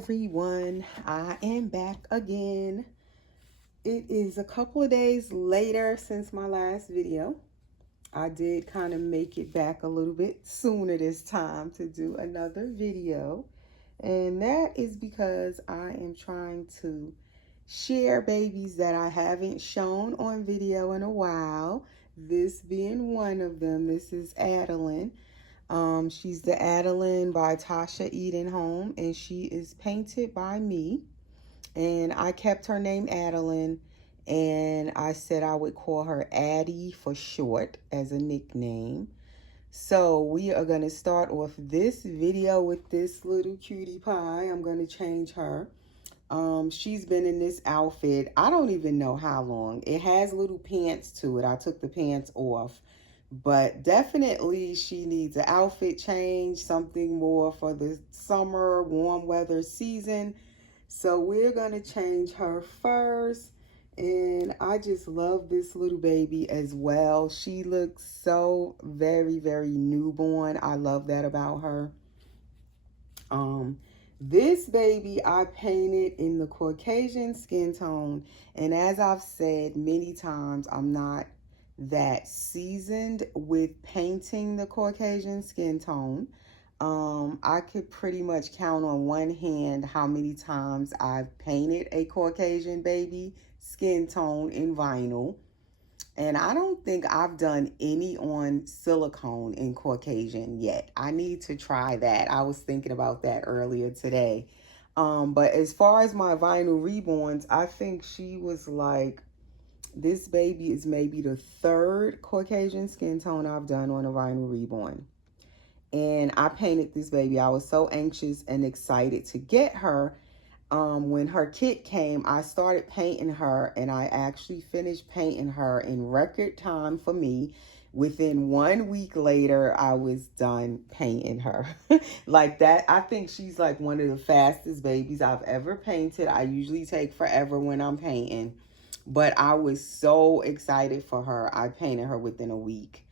everyone, I am back again. It is a couple of days later since my last video. I did kind of make it back a little bit sooner this time to do another video, and that is because I am trying to share babies that I haven't shown on video in a while, this being one of them. This is Adeline. She's the Adeline by Tasha Edenholm, and she is painted by me. And I kept her name Adeline, and I said I would call her Addie for short as a nickname. So we are going to start off this video with this little cutie pie. I'm going to change her. She's been in this outfit, I don't even know how long. It has little pants to it. I took the pants off. But definitely she needs an outfit change, something more for the summer, warm weather season. So we're going to change her first. And I just love this little baby as well. She looks so very, very newborn. I love that about her. This baby I painted in the Caucasian skin tone. And as I've said many times, I'm not that seasoned with painting the Caucasian skin tone. I could pretty much count on one hand how many times I've painted a Caucasian baby skin tone in vinyl. And I don't think I've done any on silicone in Caucasian yet. I need to try that. I was thinking about that earlier today. But as far as my vinyl reborns, I think she was like, this baby is maybe the third Caucasian skin tone I've done on a vinyl reborn. And I painted this baby. I was so anxious and excited to get her. When her kit came, I started painting her, and I actually finished painting her in record time for me. Within 1 week later, I was done painting her. Like that, I think she's like one of the fastest babies I've ever painted. I usually take forever when I'm painting. But I was so excited for her. I painted her within a week.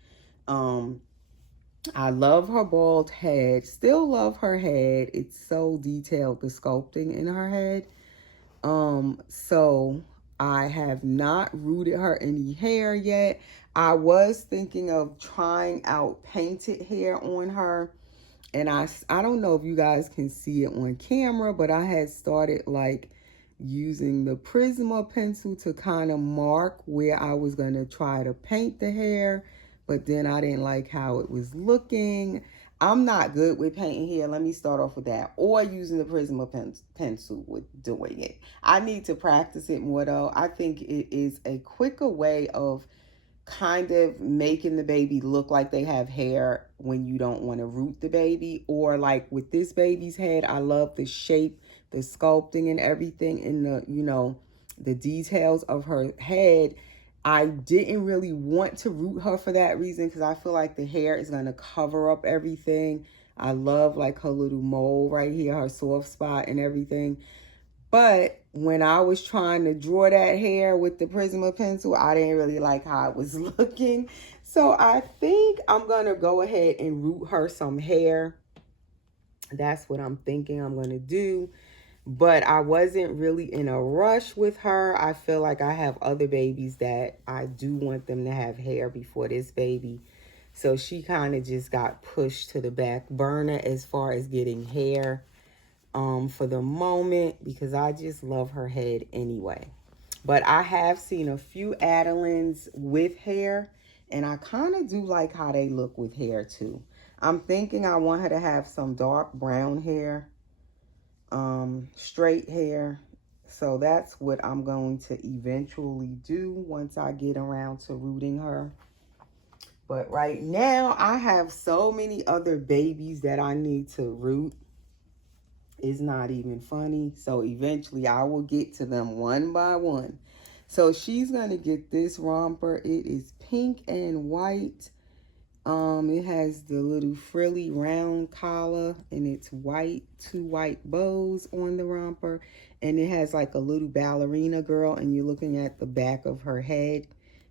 I love her bald head. Still love her head. It's so detailed, the sculpting in her head. So I have not rooted her any hair yet. I was thinking of trying out painted hair on her. And I don't know if you guys can see it on camera, but I had started like using the Prisma pencil to kind of mark where I was going to try to paint the hair, but then I didn't like how it was looking. I'm not good with painting hair. Let me start off with that. Or using the Prisma pencil with doing it. I need to practice it more though. I think it is a quicker way of kind of making the baby look like they have hair when you don't want to root the baby. Or like with this baby's head, I love the shape, the sculpting and everything in the, the details of her head. I didn't really want to root her for that reason because I feel like the hair is going to cover up everything. I love like her little mole right here, her soft spot and everything. But when I was trying to draw that hair with the Prisma pencil, I didn't really like how it was looking. So I think I'm going to go ahead and root her some hair. That's what I'm thinking I'm going to do. But I wasn't really in a rush with her. I feel like I have other babies that I do want them to have hair before this baby. So she kind of just got pushed to the back burner as far as getting hair for the moment, because I just love her head anyway. But I have seen a few Adelines with hair, and I kind of do like how they look with hair too. I'm thinking I want her to have some dark brown hair, straight hair. So that's what I'm going to eventually do once I get around to rooting her. But right now I have so many other babies that I need to root. It's not even funny. So eventually I will get to them one by one. So she's going to get this romper. It is pink and white. It has the little frilly round collar, and it's white, 2 white bows on the romper. And it has like a little ballerina girl, and you're looking at the back of her head.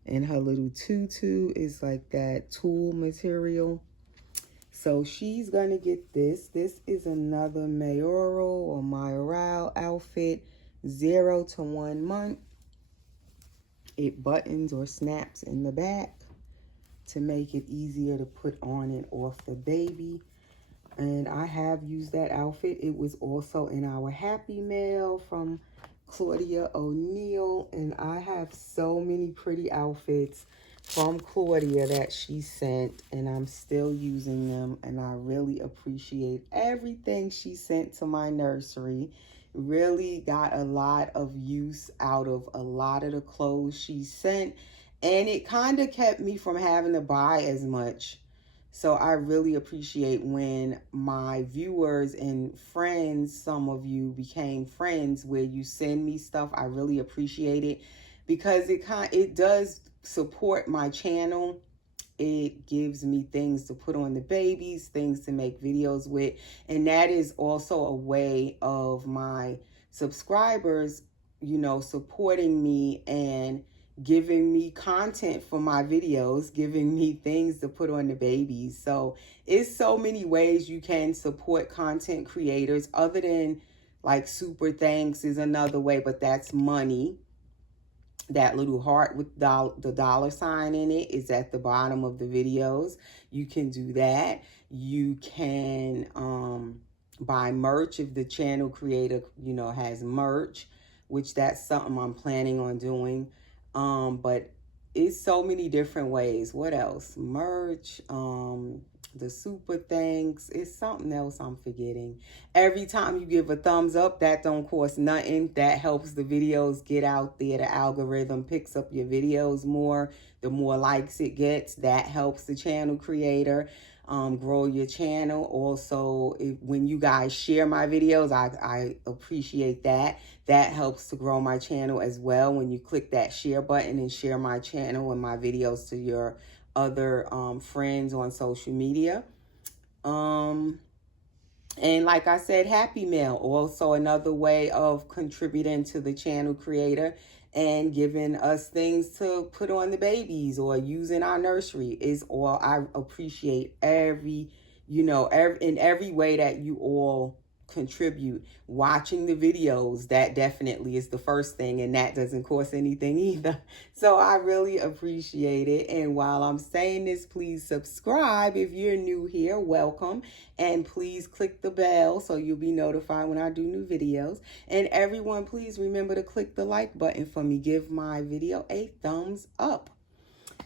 And her little tutu is like that tulle material. So she's going to get this. This is another mayoral outfit, 0 to 1 month. It buttons or snaps in the back to make it easier to put on and off the baby. And I have used that outfit. It was also in our Happy Mail from Claudia O'Neill. And I have so many pretty outfits from Claudia that she sent, and I'm still using them. And I really appreciate everything she sent to my nursery. Really got a lot of use out of a lot of the clothes she sent. And it kind of kept me from having to buy as much. So I really appreciate when my viewers and friends, some of you became friends where you send me stuff. I really appreciate it because it does support my channel. It gives me things to put on the babies, things to make videos with. And that is also a way of my subscribers, you know, supporting me and giving me content for my videos, giving me things to put on the babies. So it's so many ways you can support content creators other than like super thanks is another way, but that's money. That little heart with the dollar sign in it is at the bottom of the videos. You can do that. You can buy merch if the channel creator, you know, has merch, which that's something I'm planning on doing. But it's so many different ways. What else? Merch, the super thanks. It's something else I'm forgetting. Every time you give a thumbs up, that don't cost nothing. That helps the videos get out there. The algorithm picks up your videos more. The more likes it gets, that helps the channel creator grow your channel. Also, when you guys share my videos, I appreciate that. That helps to grow my channel as well. When you click that share button and share my channel and my videos to your other friends on social media. And like I said, Happy Mail, also another way of contributing to the channel creator and giving us things to put on the babies or use in our nursery is all. I appreciate every way that you all contribute. Watching the videos, that definitely is the first thing, and that doesn't cost anything either. So I really appreciate it. And while I'm saying this, please subscribe if you're new here. Welcome. And please click the bell so you'll be notified when I do new videos. And everyone, please remember to click the like button for me. Give my video a thumbs up.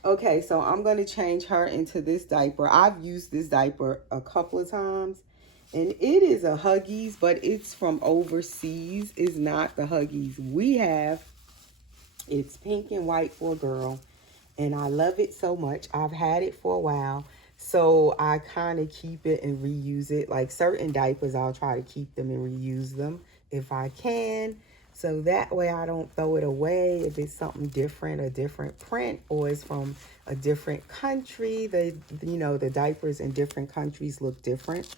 Okay, so I'm going to change her into this diaper. I've used this diaper a couple of times. And it is a Huggies, but it's from overseas. It's not the Huggies we have. It's pink and white for a girl. And I love it so much. I've had it for a while. So I kind of keep it and reuse it. Like certain diapers, I'll try to keep them and reuse them if I can. So that way I don't throw it away. If it's something different, a different print, or it's from a different country. The diapers in different countries look different.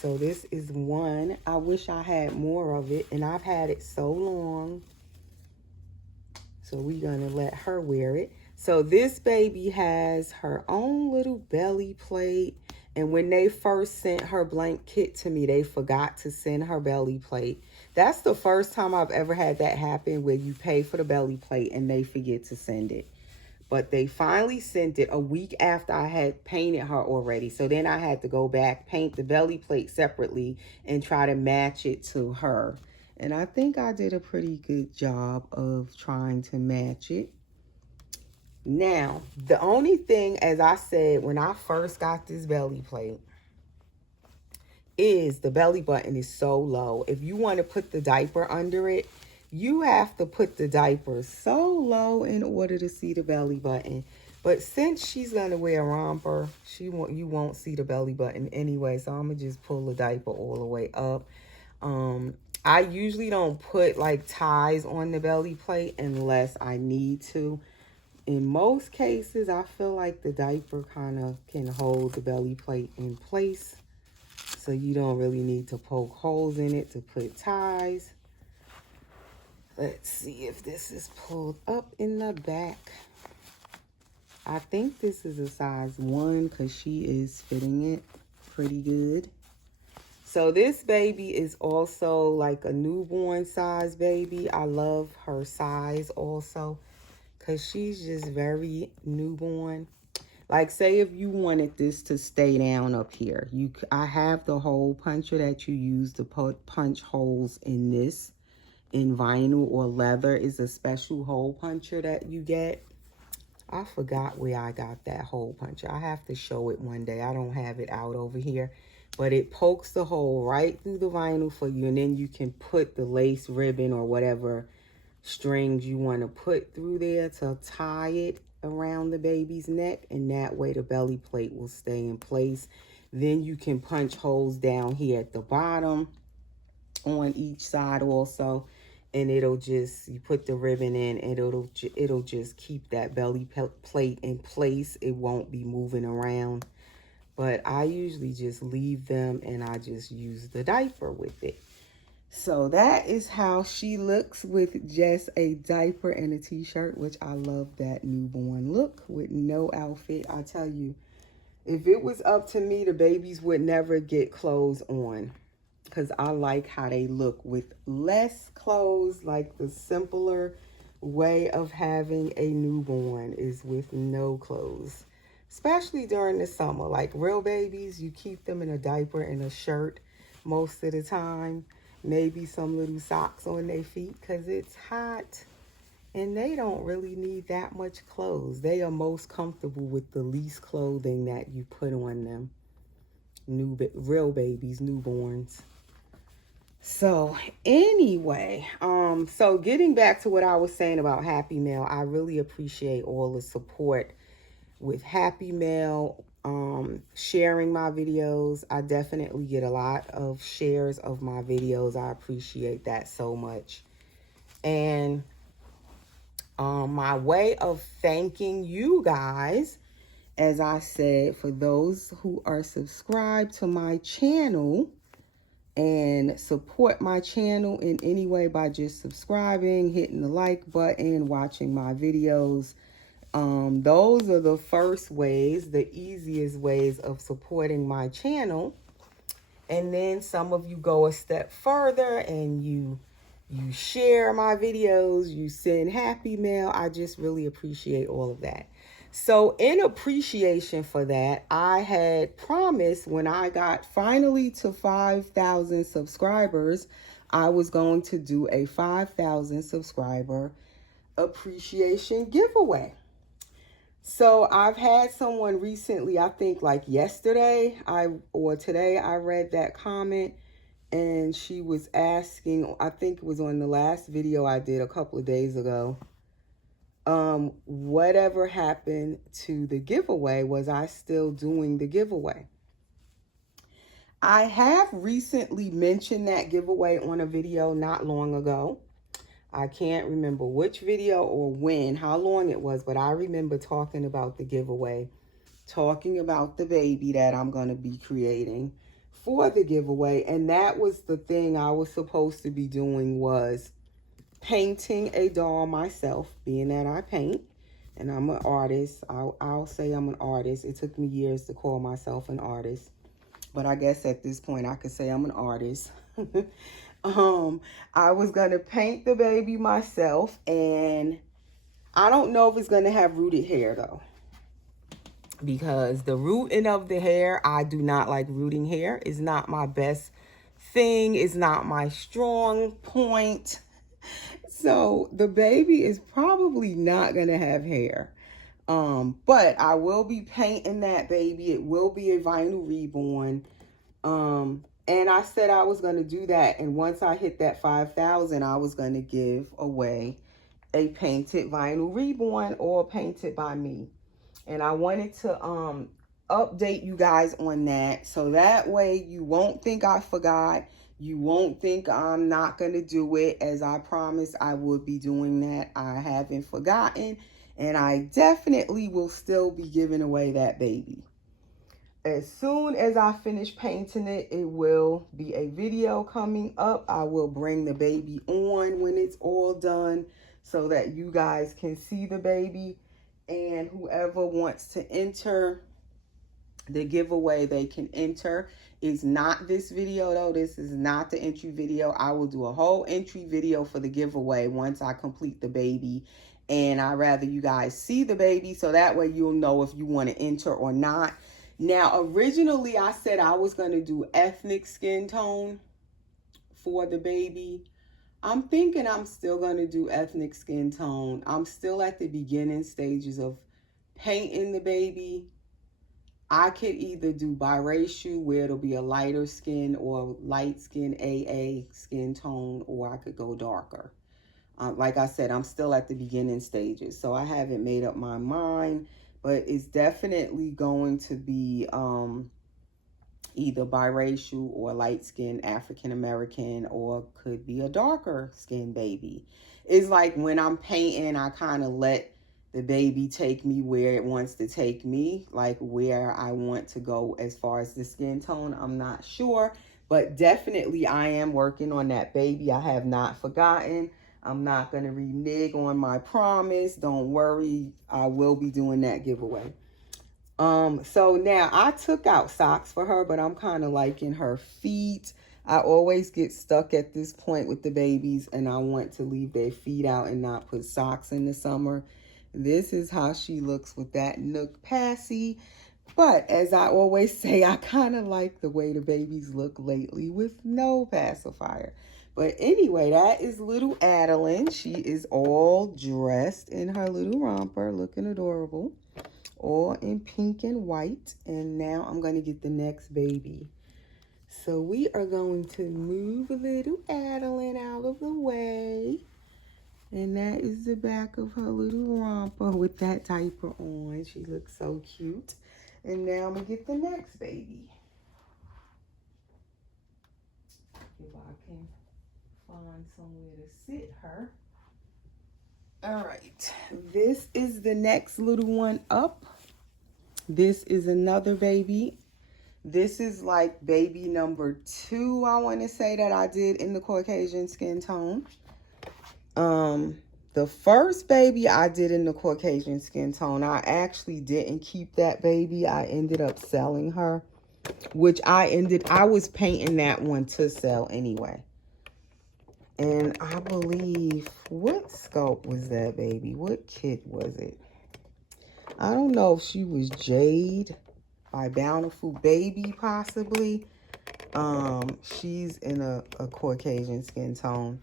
So this is one. I wish I had more of it, and I've had it so long. So we're going to let her wear it. So this baby has her own little belly plate. And when they first sent her blank kit to me, they forgot to send her belly plate. That's the first time I've ever had that happen, where you pay for the belly plate and they forget to send it. But they finally sent it a week after I had painted her already. So then I had to go back, paint the belly plate separately, and try to match it to her. And I think I did a pretty good job of trying to match it. Now, the only thing, as I said, when I first got this belly plate, is the belly button is so low. If you want to put the diaper under it, you have to put the diaper so low in order to see the belly button. But since she's going to wear a romper, you won't see the belly button anyway. So I'm going to just pull the diaper all the way up. I usually don't put like ties on the belly plate unless I need to. In most cases, I feel like the diaper kind of can hold the belly plate in place. So you don't really need to poke holes in it to put ties. Let's see if this is pulled up in the back. I think this is a size 1 because she is fitting it pretty good. So this baby is also like a newborn size baby. I love her size also because she's just very newborn. Like, say if you wanted this to stay down up here, I have the hole puncher that you use to punch holes in this. In vinyl or leather is a special hole puncher that you get. I forgot where I got that hole puncher. I have to show it one day. I don't have it out over here. But it pokes the hole right through the vinyl for you. And then you can put the lace ribbon or whatever strings you want to put through there to tie it around the baby's neck. And that way the belly plate will stay in place. Then you can punch holes down here at the bottom on each side also. And it'll just, you put the ribbon in and it'll just keep that belly plate in place. It won't be moving around. But I usually just leave them and I just use the diaper with it. So that is how she looks with just a diaper and a t-shirt, which I love that newborn look with no outfit. I tell you, if it was up to me, the babies would never get clothes on. Because I like how they look with less clothes. Like the simpler way of having a newborn is with no clothes. Especially during the summer. Like real babies, you keep them in a diaper and a shirt most of the time. Maybe some little socks on their feet because it's hot. And they don't really need that much clothes. They are most comfortable with the least clothing that you put on them. Real babies, newborns. So anyway, so getting back to what I was saying about Happy Mail, I really appreciate all the support with Happy Mail, sharing my videos. I definitely get a lot of shares of my videos. I appreciate that so much. And my way of thanking you guys, as I said, for those who are subscribed to my channel and support my channel in any way by just subscribing, hitting the like button, watching my videos. Those are the first ways, the easiest ways of supporting my channel. And then some of you go a step further and you share my videos, you send Happy Mail. I just really appreciate all of that. So in appreciation for that, I had promised when I got finally to 5,000 subscribers, I was going to do a 5,000 subscriber appreciation giveaway. So I've had someone recently, I think like yesterday or today, I read that comment and she was asking, I think it was on the last video I did a couple of days ago, whatever happened to the giveaway? Was I still doing the giveaway? I have recently mentioned that giveaway on a video not long ago. I can't remember which video or when, how long it was, but I remember talking about the giveaway, talking about the baby that I'm going to be creating for the giveaway. And that was the thing I was supposed to be doing, was painting a doll myself, being that I paint and I'm an artist. I'll say I'm an artist. It took me years to call myself an artist, but I guess at this point I could say I'm an artist. I was gonna paint the baby myself, and I don't know if it's gonna have rooted hair though, because the rooting of the hair, I do not like rooting hair. It's not my best thing. It's not my strong point. So the baby is probably not going to have hair. But I will be painting that baby. It will be a vinyl reborn. And I said I was going to do that. And once I hit that 5,000, I was going to give away a painted vinyl reborn, or painted by me. And I wanted to update you guys on that. So that way you won't think I forgot. You won't think I'm not going to do it. As I promised, I would be doing that. I haven't forgotten. And I definitely will still be giving away that baby. As soon as I finish painting it, it will be a video coming up. I will bring the baby on when it's all done so that you guys can see the baby. And whoever wants to enter the giveaway, they can enter. It's not this video though. This is not the entry video. I will do a whole entry video for the giveaway once I complete the baby. And I'd rather you guys see the baby so that way you'll know if you want to enter or not. Now, originally I said I was going to do ethnic skin tone for the baby. I'm thinking I'm still going to do ethnic skin tone. I'm still at the beginning stages of painting the baby. I could either do biracial, where it'll be a lighter skin, or light skin AA skin tone, or I could go darker. Like I said, I'm still at the beginning stages, so I haven't made up my mind, but it's definitely going to be either biracial or light skin African American, or could be a darker skin baby. It's like when I'm painting, I kind of let the baby take me where it wants to take me, like where I want to go as far as the skin tone. I'm not sure, but definitely I am working on that baby. I have not forgotten. I'm not going to renege on my promise. Don't worry. I will be doing that giveaway. So now I took out socks for her, but I'm kind of liking her feet. I always get stuck at this point with the babies, and I want to leave their feet out and not put socks in the summer. This is how she looks with that Nook Passy. But as I always say, I kind of like the way the babies look lately with no pacifier. But anyway, that is little Adeline. She is all dressed in her little romper, looking adorable. All in pink and white. And now I'm going to get the next baby. So we are going to move little Adeline out of the way. And that is the back of her little romper with that diaper on. She looks so cute. And now I'm going to get the next baby. If I can find somewhere to sit her. All right. This is the next little one up. This is another baby. This is like baby number 2, I want to say, that I did in the Caucasian skin tone. The first baby I did in the Caucasian skin tone, I actually didn't keep that baby. I ended up selling her, which I was painting that one to sell anyway. And I believe, what sculpt was that baby? What kit was it? I don't know if she was Jade by Bountiful Baby, possibly. She's in a Caucasian skin tone.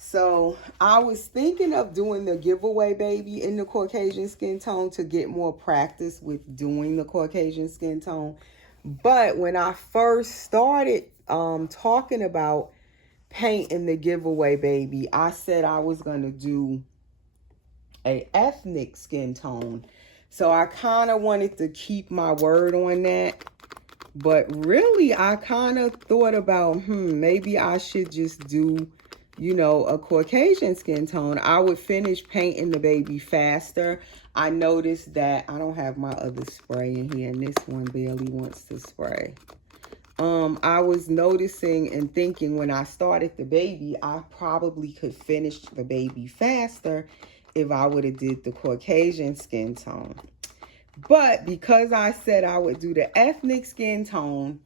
So I was thinking of doing the giveaway baby in the Caucasian skin tone to get more practice with doing the Caucasian skin tone. But when I first started talking about painting the giveaway baby, I said I was going to do a ethnic skin tone. So I kind of wanted to keep my word on that. But really, I kind of thought about, maybe I should just do, you know, a Caucasian skin tone. I would finish painting the baby faster. I noticed that I don't have my other spray in here, and this one barely wants to spray. I was noticing and thinking when I started the baby, I probably could finish the baby faster if I would have did the Caucasian skin tone. But because I said I would do the ethnic skin tone,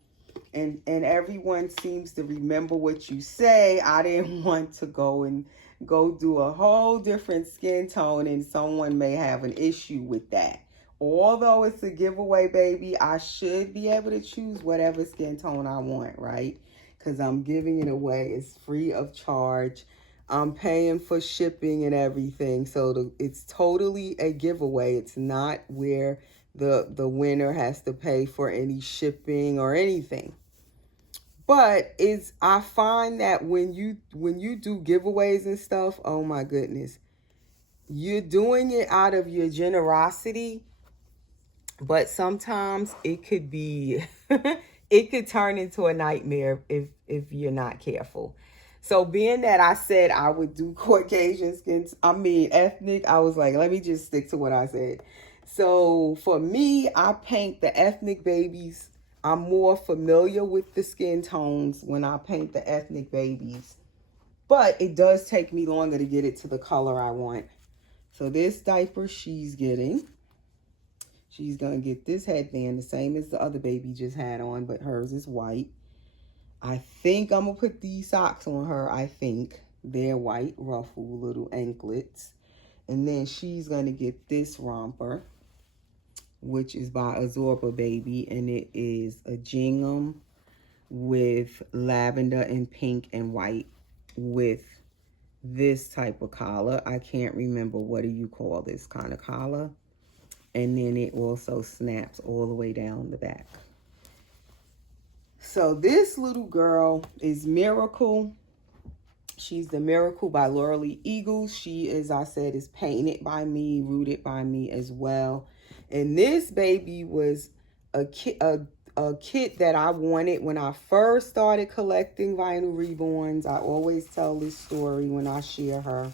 and everyone seems to remember what you say, I didn't want to go do a whole different skin tone, and someone may have an issue with that. Although it's a giveaway baby, I should be able to choose whatever skin tone I want, right? Because I'm giving it away. It's free of charge. I'm paying for shipping and everything. So it's totally a giveaway. It's not where the winner has to pay for any shipping or anything. But I find that when you do giveaways and stuff, oh my goodness, you're doing it out of your generosity. But sometimes it could be, it could turn into a nightmare if you're not careful. So being that I said I would do Caucasian ethnic, I was like, let me just stick to what I said. So for me, I paint the ethnic babies. I'm more familiar with the skin tones when I paint the ethnic babies. But it does take me longer to get it to the color I want. So this diaper she's getting. She's going to get this headband, the same as the other baby just had on, but hers is white. I think I'm going to put these socks on her. I think they're white, ruffle, little anklets. And then she's going to get this romper, which is by Absorber Baby. And it is a gingham with lavender and pink and white with this type of collar. I can't remember, what do you call this kind of collar? And then it also snaps all the way down the back. So this little girl is Miracle. She's the Miracle by Laura Lee Eagles. She, as I said, is painted by me, rooted by me as well. And this baby was a kit that I wanted when I first started collecting vinyl reborns. I always tell this story when I share her.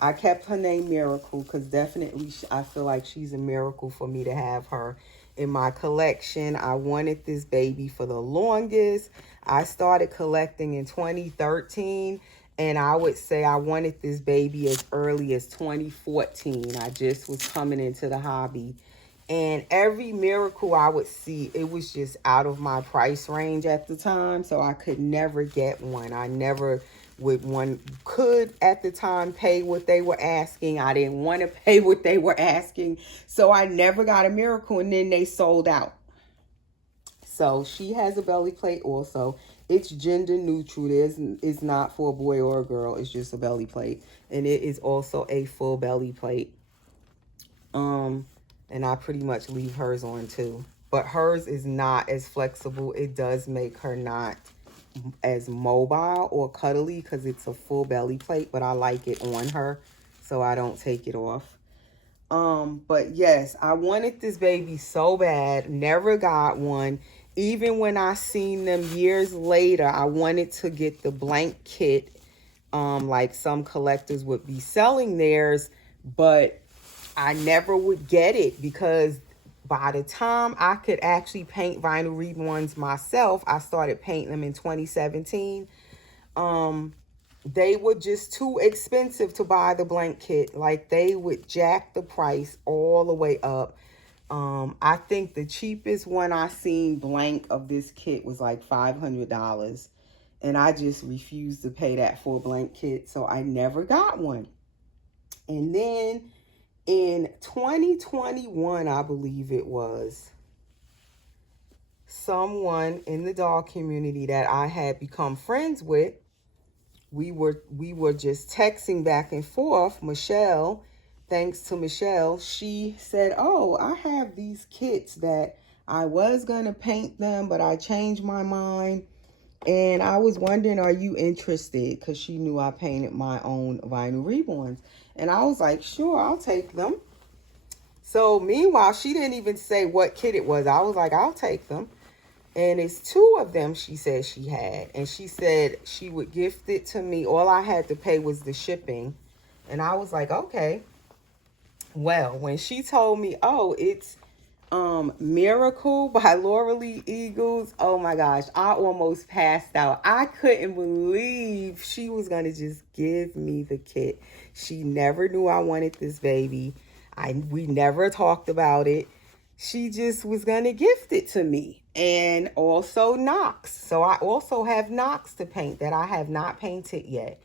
I kept her name Miracle because definitely I feel like she's a miracle for me to have her in my collection. I wanted this baby for the longest. I started collecting in 2013, and I would say I wanted this baby as early as 2014. I just was coming into the hobby. And every Miracle I would see, it was just out of my price range at the time, so I could never get one. I never could at the time pay what they were asking. I didn't want to pay what they were asking, so I never got a Miracle, and then they sold out. So she has a belly plate also. It's gender neutral. It's not for a boy or a girl. It's just a belly plate, and it is also a full belly plate. And I pretty much leave hers on too, but hers is not as flexible. It does make her not as mobile or cuddly because it's a full belly plate, but I like it on her, so I don't take it off. But yes, I wanted this baby so bad, never got one. Even when I seen them years later, I wanted to get the blank kit, like some collectors would be selling theirs, but I never would get it because by the time I could actually paint vinyl reborns myself, I started painting them in 2017. They were just too expensive to buy the blank kit. Like, they would jack the price all the way up. I think the cheapest one I seen blank of this kit was like $500. And I just refused to pay that for a blank kit, so I never got one. And then in 2021, I believe it was, someone in the dog community that I had become friends with, we were just texting back and forth. Michelle, thanks to Michelle, she said, oh, I have these kits that I was going to paint them, but I changed my mind. And I was wondering, are you interested? Because she knew I painted my own vinyl reborns. And I was like, sure, I'll take them. So meanwhile, she didn't even say what kit it was. I was like, I'll take them. And it's 2 of them she said she had. And she said she would gift it to me. All I had to pay was the shipping. And I was like, okay. Well, when she told me, oh, it's Miracle by Laura Lee Eagles, oh my gosh, I almost passed out. I couldn't believe she was going to just give me the kit. She never knew I wanted this baby. We never talked about it. She just was going to gift it to me. And also Knox. So I also have Knox to paint that I have not painted yet.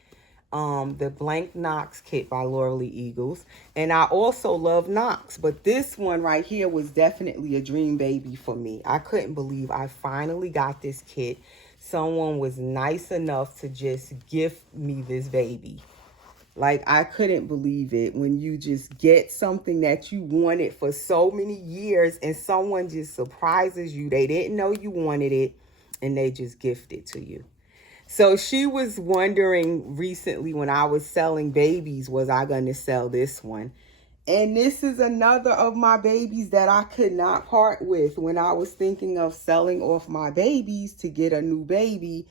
The blank Knox kit by Laura Lee Eagles. And I also love Knox, but this one right here was definitely a dream baby for me. I couldn't believe I finally got this kit. Someone was nice enough to just gift me this baby. Like, I couldn't believe it when you just get something that you wanted for so many years and someone just surprises you. They didn't know you wanted it and they just gift it to you. So she was wondering recently when I was selling babies, was I going to sell this one? And this is another of my babies that I could not part with. When I was thinking of selling off my babies to get a new baby,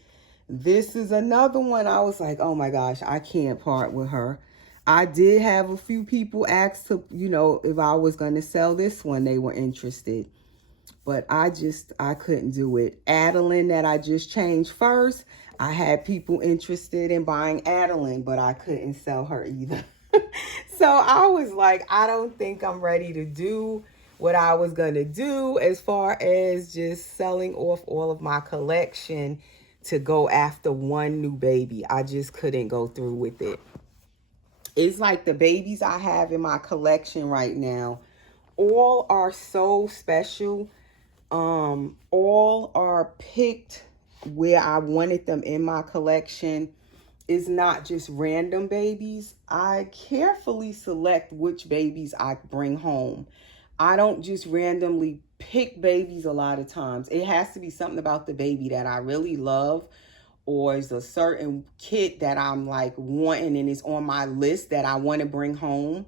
this is another one. I was like, oh my gosh, I can't part with her. I did have a few people ask to, if I was going to sell this one, they were interested. But I couldn't do it. Adeline that I just changed first, I had people interested in buying Adeline, but I couldn't sell her either. So I was like, I don't think I'm ready to do what I was going to do as far as just selling off all of my collection to go after one new baby. I just couldn't go through with it. It's like the babies I have in my collection right now, all are so special. All are picked where I wanted them in my collection. It's not just random babies. I carefully select which babies I bring home. I don't just randomly pick babies a lot of times. It has to be something about the baby that I really love, or is a certain kit that I'm like wanting and is on my list that I want to bring home.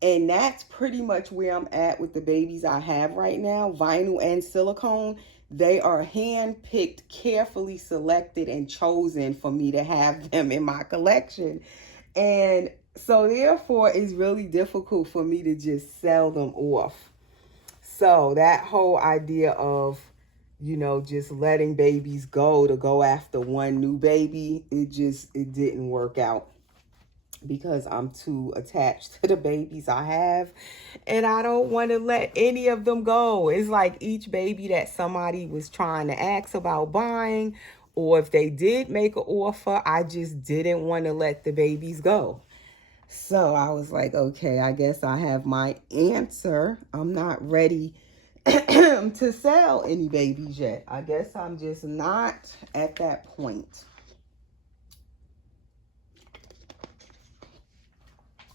And that's pretty much where I'm at with the babies I have right now, vinyl and silicone. They are hand-picked, carefully selected, and chosen for me to have them in my collection. And so therefore, it's really difficult for me to just sell them off. So that whole idea of, just letting babies go to go after one new baby, it didn't work out, because I'm too attached to the babies I have, and I don't want to let any of them go. It's like each baby that somebody was trying to ask about buying, or if they did make an offer, I just didn't want to let the babies go. So I was like, okay, I guess I have my answer. I'm not ready to sell any babies yet. I guess I'm just not at that point.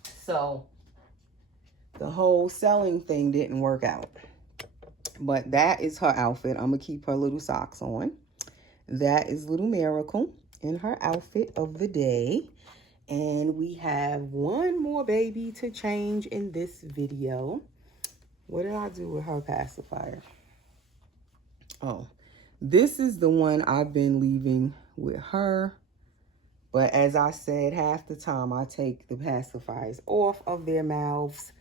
So the whole selling thing didn't work out. But that is her outfit. I'm going to keep her little socks on. That is Little Miracle in her outfit of the day. And we have one more baby to change in this video. What did I do with her pacifier? Oh, this is the one I've been leaving with her. But as I said, half the time I take the pacifiers off of their mouths.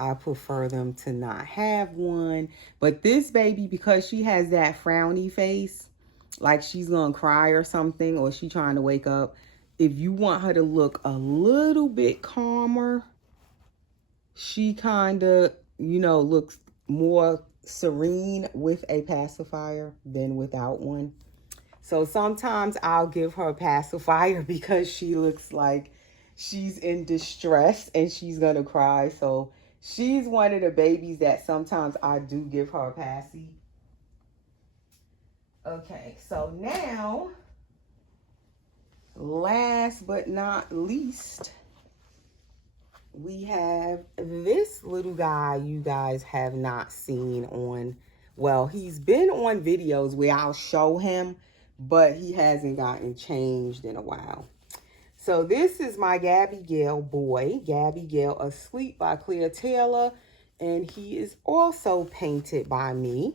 I prefer them to not have one. But this baby, because she has that frowny face, like she's going to cry or something, or she trying to wake up, if you want her to look a little bit calmer, she kind of, looks more serene with a pacifier than without one. So sometimes I'll give her a pacifier because she looks like she's in distress and she's going to cry. So she's one of the babies that sometimes I do give her a passy. Okay, so now, last but not least, we have this little guy you guys have not seen on, well, he's been on videos where I'll show him, but he hasn't gotten changed in a while. So this is my Gabby Gale boy, Gabby Gale Asleep by Claire Taylor, and he is also painted by me.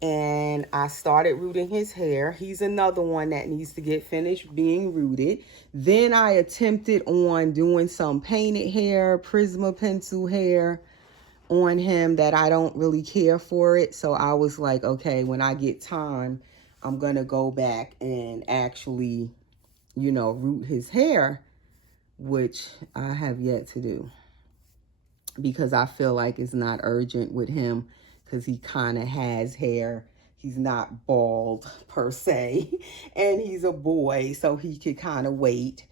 And I started rooting his hair. He's another one that needs to get finished being rooted. Then I attempted on doing some painted hair, Prisma pencil hair on him that I don't really care for it. So I was like, okay, when I get time, I'm going to go back and actually, root his hair, which I have yet to do, because I feel like it's not urgent with him, because he kind of has hair. He's not bald per se, and he's a boy, so he could kind of wait.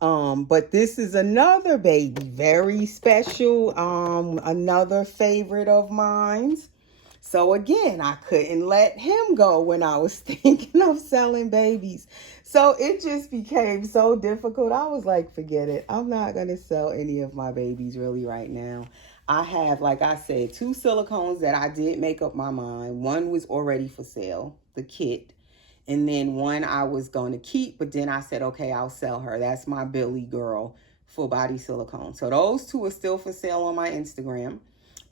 But this is another baby, very special, another favorite of mine. So again, I couldn't let him go when I was thinking of selling babies. So it just became so difficult. I was like, forget it. I'm not going to sell any of my babies really right now. I have, like I said, 2 silicones that I did make up my mind. One was already for sale, the kit. And then one I was going to keep, but then I said, okay, I'll sell her. That's my Billy Girl full body silicone. So those 2 are still for sale on my Instagram.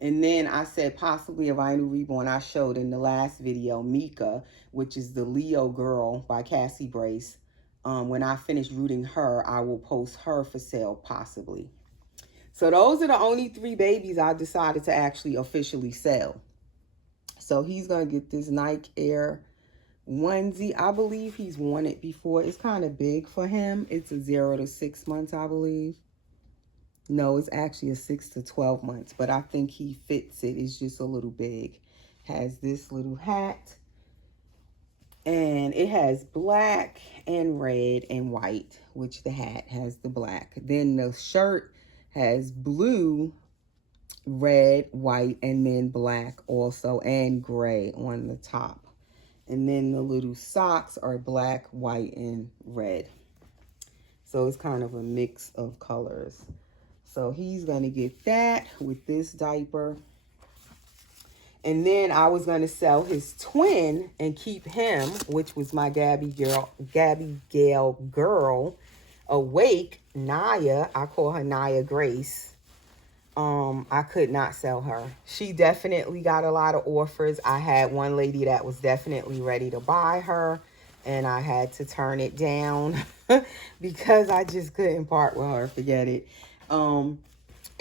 And then I said possibly a vinyl reborn I showed in the last video, Mika, which is the Leo Girl by Cassie Brace. When I finish rooting her, I will post her for sale possibly. So those are the only 3 babies I decided to actually officially sell. So he's going to get this Nike Air onesie. I believe he's worn it before. It's kind of big for him. It's a 0 to 6 months, I believe. No, it's actually a 6 to 12 months, but I think he fits it. It's just a little big. Has this little hat, and it has black and red and white, which the hat has the black. Then the shirt has blue, red, white, and then black also, and gray on the top. And then the little socks are black, white, and red. So it's kind of a mix of colors. So he's going to get that with this diaper. And then I was going to sell his twin and keep him, which was my Gabby Gale girl, awake, Naya. I call her Naya Grace. I could not sell her. She definitely got a lot of offers. I had one lady that was definitely ready to buy her, and I had to turn it down because I just couldn't part with her. Forget it.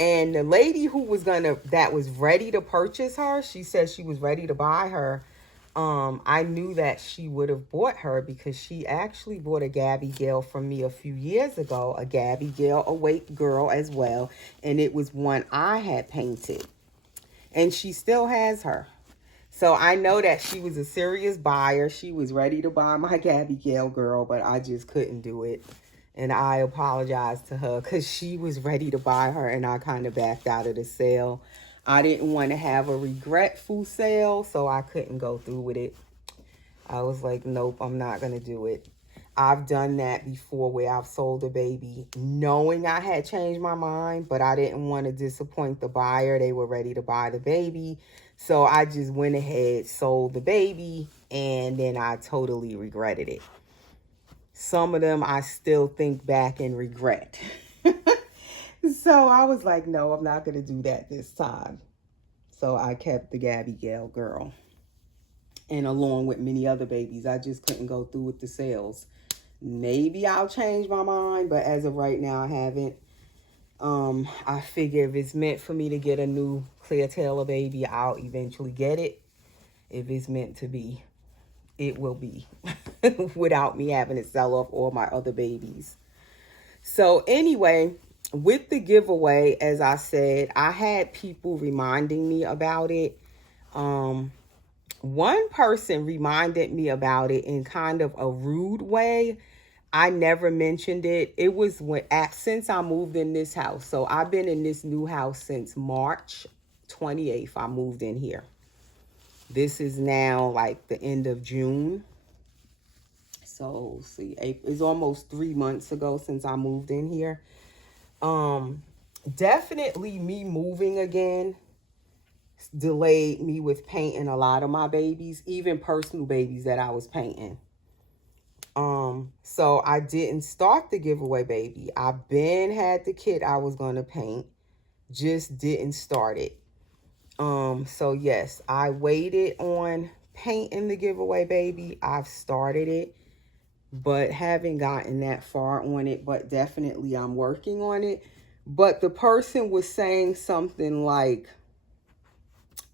And the lady that was ready to purchase her, she said she was ready to buy her. I knew that she would have bought her because she actually bought a Gabby Gale from me a few years ago, a Gabby Gale awake girl as well. And it was one I had painted. And she still has her. So I know that she was a serious buyer. She was ready to buy my Gabby Gale girl, but I just couldn't do it. And I apologized to her because she was ready to buy her and I kind of backed out of the sale. I didn't want to have a regretful sale, so I couldn't go through with it. I was like, nope, I'm not going to do it. I've done that before where I've sold a baby knowing I had changed my mind, but I didn't want to disappoint the buyer. They were ready to buy the baby. So I just went ahead, sold the baby, and then I totally regretted it. Some of them I still think back and regret. So I was like, no, I'm not going to do that this time. So I kept the Gabby Gale girl. And along with many other babies, I just couldn't go through with the sales. Maybe I'll change my mind, but as of right now, I haven't. I figure if it's meant for me to get a new Clear Tailor baby, I'll eventually get it. If it's meant to be, it will be. Without me having to sell off all my other babies. So anyway, with the giveaway, as I said, I had people reminding me about it. One person reminded me about it in kind of a rude way. I never mentioned it. It was since I moved in this house. So I've been in this new house since March 28th. I moved in here. This is now like the end of June. So see, it's almost 3 months ago since I moved in here. Definitely me moving again delayed me with painting a lot of my babies, even personal babies that I was painting. So I didn't start the giveaway baby. I had the kit I was going to paint, just didn't start it. So yes, I waited on painting the giveaway baby. I've started it, but haven't gotten that far on it, but definitely I'm working on it. But the person was saying something like,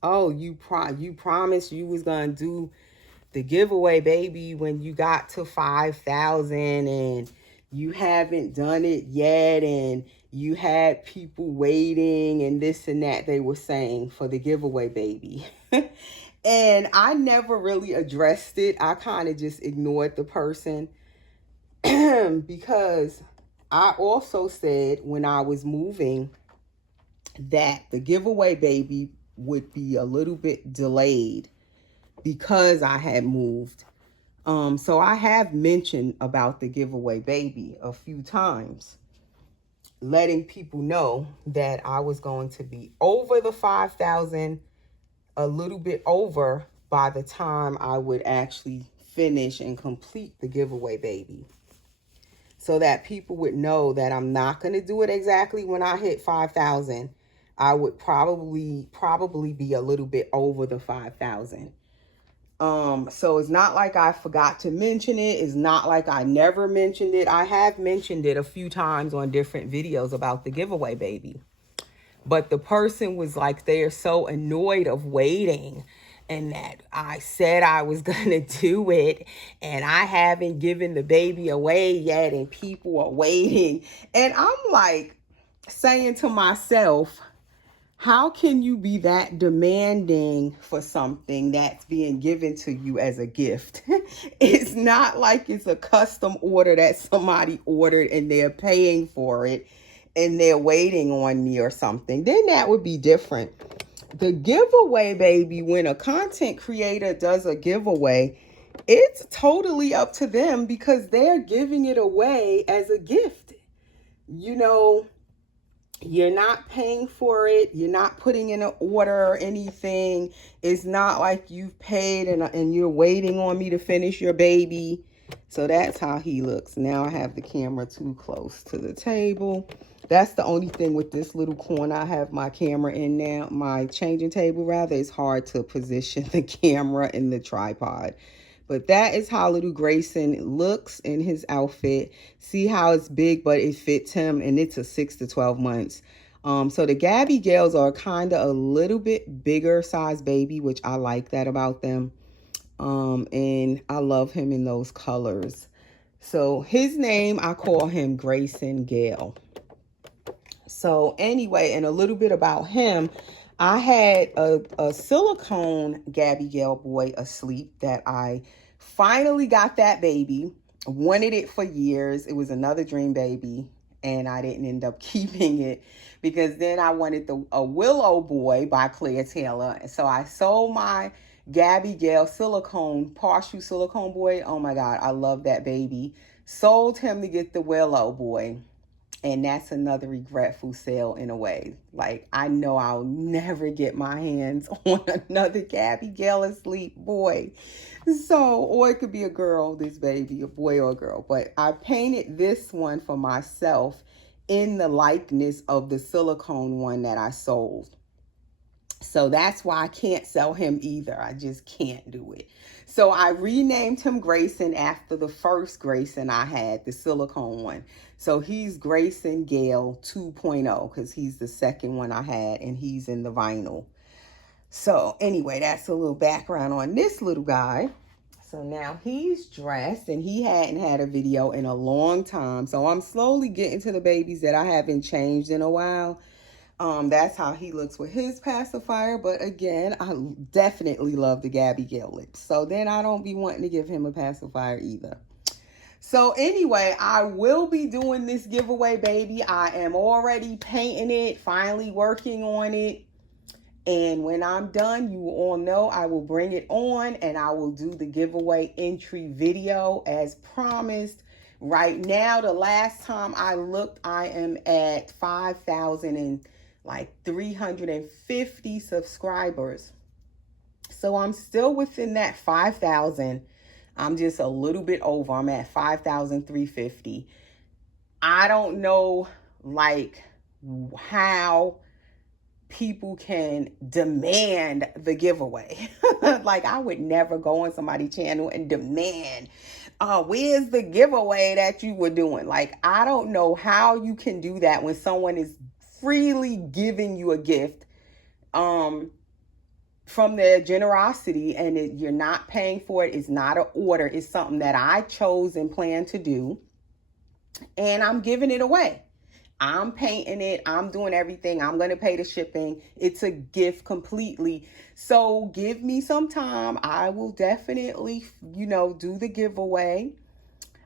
oh, you promised you was going to do the giveaway baby when you got to 5,000 and you haven't done it yet, and you had people waiting and this and that, they were saying, for the giveaway baby. And I never really addressed it. I kind of just ignored the person because I also said when I was moving that the giveaway baby would be a little bit delayed because I had moved. So I have mentioned about the giveaway baby a few times, letting people know that I was going to be over the 5,000, a little bit over by the time I would actually finish and complete the giveaway baby. So that people would know that I'm not going to do it exactly when I hit 5,000. I would probably be a little bit over the 5,000. So it's not like I forgot to mention it. It's not like I never mentioned it. I have mentioned it a few times on different videos about the giveaway baby. But the person was like, they are so annoyed of waiting and that I said I was going to do it and I haven't given the baby away yet and people are waiting. And I'm like, saying to myself, how can you be that demanding for something that's being given to you as a gift? It's not like it's a custom order that somebody ordered and they're paying for it and they're waiting on me or something. Then that would be different. The giveaway, baby, when a content creator does a giveaway, it's totally up to them because they're giving it away as a gift. You know, you're not paying for it. You're not putting in an order or anything. It's not like you've paid and you're waiting on me to finish your baby. So that's how he looks. Now I have the camera too close to the table. That's the only thing with this little corner I have my camera in now. My changing table, rather. It's hard to position the camera in the tripod. But that is how little Grayson looks in his outfit. See how it's big, but it fits him, and it's a 6 to 12 months. So the Gabby Gales are kind of a little bit bigger size baby, which I like that about them. And I love him in those colors. So his name, I call him Grayson Gale. So anyway, and a little bit about him. I had a silicone Gabby Gale boy asleep that I finally got that baby. Wanted it for years. It was another dream baby, and I didn't end up keeping it because then I wanted a Willow boy by Claire Taylor. So I sold my Gabby Gale silicone, partial silicone boy. Oh my God, I love that baby. Sold him to get the Willow boy. And that's another regretful sale in a way. Like, I know I'll never get my hands on another Gabby Gale asleep boy. So, or it could be a girl, this baby, a boy or a girl. But I painted this one for myself in the likeness of the silicone one that I sold. So that's why I can't sell him either. I just can't do it. So I renamed him Grayson after the first Grayson I had, the silicone one. So he's Grayson Gale 2.0 because he's the second one I had and he's in the vinyl. So anyway, that's a little background on this little guy. So now he's dressed and he hadn't had a video in a long time. So I'm slowly getting to the babies that I haven't changed in a while. That's how he looks with his pacifier. But again, I definitely love the Gabby Gale lips. So then I don't be wanting to give him a pacifier either. So anyway, I will be doing this giveaway, baby. I am already painting it, finally working on it. And when I'm done, you will all know I will bring it on and I will do the giveaway entry video as promised. Right now, the last time I looked, I am at 5,350 subscribers. So I'm still within that 5,000. I'm just a little bit over. I'm at 5,350. I don't know, like, how people can demand the giveaway. Like, I would never go on somebody's channel and demand, where's the giveaway that you were doing? Like, I don't know how you can do that when someone is freely giving you a gift from their generosity and you're not paying for it. It's not an order. It's something that I chose and plan to do. And I'm giving it away. I'm painting it. I'm doing everything. I'm going to pay the shipping. It's a gift completely. So give me some time. I will definitely, do the giveaway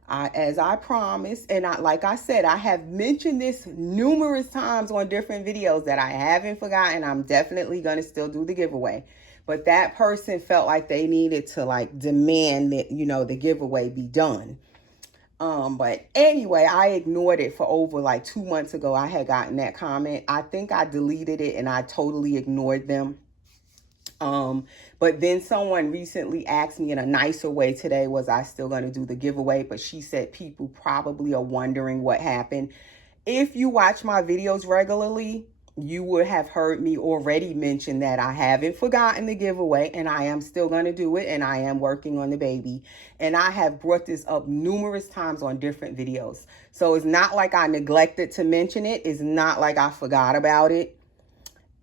as I promised. And like I said, I have mentioned this numerous times on different videos that I haven't forgotten. I'm definitely going to still do the giveaway. But that person felt like they needed to demand that, the giveaway be done. But anyway, I ignored it for over 2 months ago. I had gotten that comment. I think I deleted it and I totally ignored them. But then someone recently asked me in a nicer way today, was I still going to do the giveaway? But she said people probably are wondering what happened. If you watch my videos regularly, you would have heard me already mention that I haven't forgotten the giveaway and I am still going to do it and I am working on the baby. And I have brought this up numerous times on different videos. So it's not like I neglected to mention it. It's not like I forgot about it.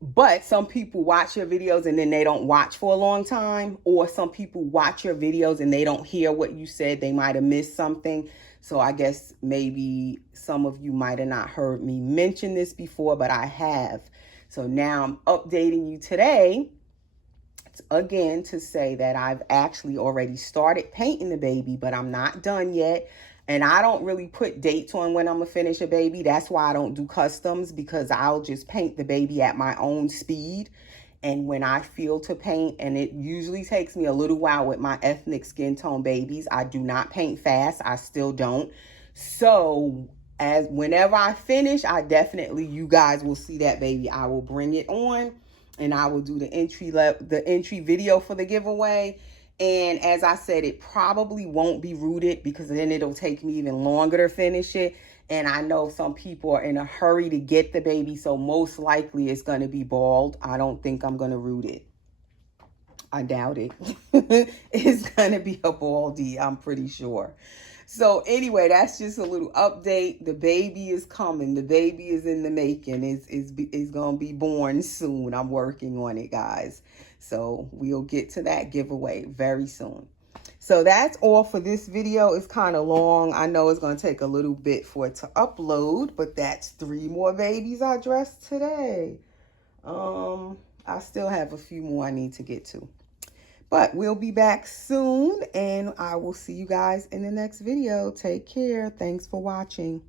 But some people watch your videos and then they don't watch for a long time, or some people watch your videos and they don't hear what you said. They might have missed something. So I guess maybe some of you might have not heard me mention this before, but I have. So now I'm updating you today again to say that I've actually already started painting the baby, but I'm not done yet. And I don't really put dates on when I'm gonna finish a baby. That's why I don't do customs, because I'll just paint the baby at my own speed. And when I feel to paint, and it usually takes me a little while with my ethnic skin tone babies, I do not paint fast. I still don't. So as whenever I finish, I definitely, you guys will see that baby. I will bring it on and I will do the entry video for the giveaway. And as I said, it probably won't be rooted, because then it'll take me even longer to finish it. And I know some people are in a hurry to get the baby, so most likely it's going to be bald. I don't think I'm going to root it. I doubt it. It's going to be a baldy, I'm pretty sure. So anyway, that's just a little update. The baby is coming. The baby is in the making. It's going to be born soon. I'm working on it, guys. So we'll get to that giveaway very soon. So that's all for this video. It's kind of long. I know it's going to take a little bit for it to upload, but that's 3 more babies I dressed today. I still have a few more I need to get to. But we'll be back soon, and I will see you guys in the next video. Take care. Thanks for watching.